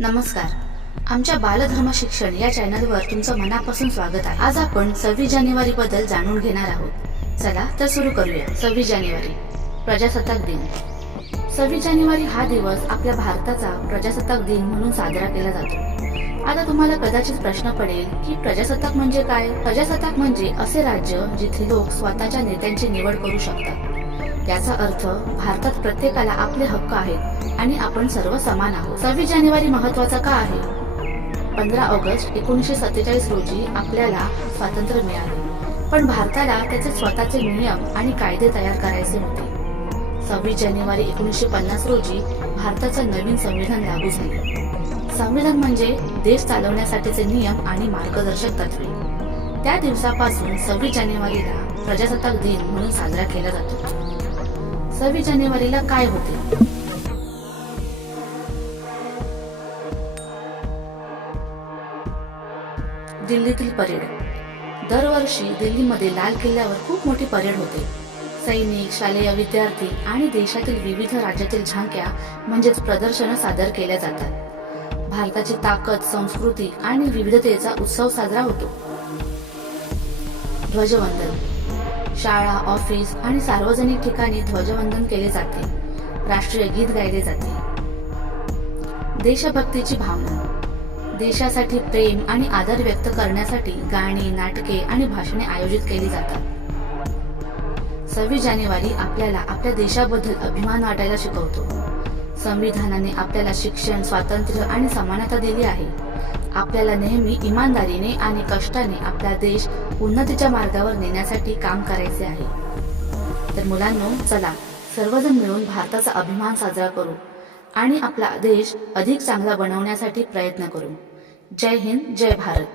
नमस्कार. आमच्या बालधर्म शिक्षण या चॅनलवर तुमचं मनापासून स्वागत आहे. आज आपण सव्वीस जानेवारी बद्दल जाणून घेणार आहोत. चला तर सुरू करूया. सव्वीस जानेवारी प्रजासत्ताक दिन. सव्वीस जानेवारी हा दिवस आपल्या भारताचा प्रजासत्ताक दिन म्हणून साजरा केला जातो. आता तुम्हाला कदाचित प्रश्न पडेल की प्रजासत्ताक म्हणजे काय? प्रजासत्ताक म्हणजे असे राज्य जिथे लोक स्वतःच्या नेत्यांची निवड करू शकतात. याचा अर्थ भारतात प्रत्येकाला आपले हक्क आहेत आणि आपण सर्व समान आहोत. सव्वीस जानेवारी महत्त्वाचा का आहे? पंधरा ऑगस्ट एकोणीसशे सत्तेचाळीस रोजी आपल्याला स्वातंत्र्य मिळाले. पण भारताला त्याचे स्वतःचे नियम आणि कायदे तयार करायचे होते. सव्वीस जानेवारी एकोणीसशे पन्नास रोजी भारताचं नवीन संविधान लागू झाले. संविधान म्हणजे देश चालवण्यासाठीचे नियम आणि मार्गदर्शक तत्वे. त्या दिवसापासून सव्वीस जानेवारीला प्रजासत्ताक दिन म्हणून साजरा केला जातो. सव्वीस जानेवारीला काय होते? दिल्लीतील परेड. दरवर्षी दिल्लीमध्ये लाल किल्ल्यावर खूप मोठी परेड होते. सैनिक शालेय विद्यार्थी आणि देशातील विविध राज्यातील झांक्या म्हणजेच प्रदर्शनं सादर केल्या जातात. भारताची ताकद संस्कृती आणि विविधतेचा उत्सव साजरा होतो. ध्वजवंदन. शाळा ऑफिस आणि सार्वजनिक ठिकाणी ध्वजवंदन केले जाते. राष्ट्रीय गीत गायले जाते. देशभक्तीची भावना. देशासाठी प्रेम आणि आदर व्यक्त करण्यासाठी गाणी नाटके आणि भाषणे आयोजित केली जातात. सव्वीस जानेवारी आपल्याला आपल्या देशाबद्दल अभिमान वाटायला शिकवतो. संविधानाने आपल्याला शिक्षण स्वातंत्र्य आणि समानता दिली आहे. आपल्याला नेहमी इमानदारीने आणि कष्टाने आपला देश उन्नतीच्या मार्गावर नेण्यासाठी काम करायचे आहे. तर मुलांनो चला सर्वजण मिळून भारताचा अभिमान साजरा करू आणि आपला देश अधिक चांगला बनवण्यासाठी प्रयत्न करू. जय हिंद जय भारत.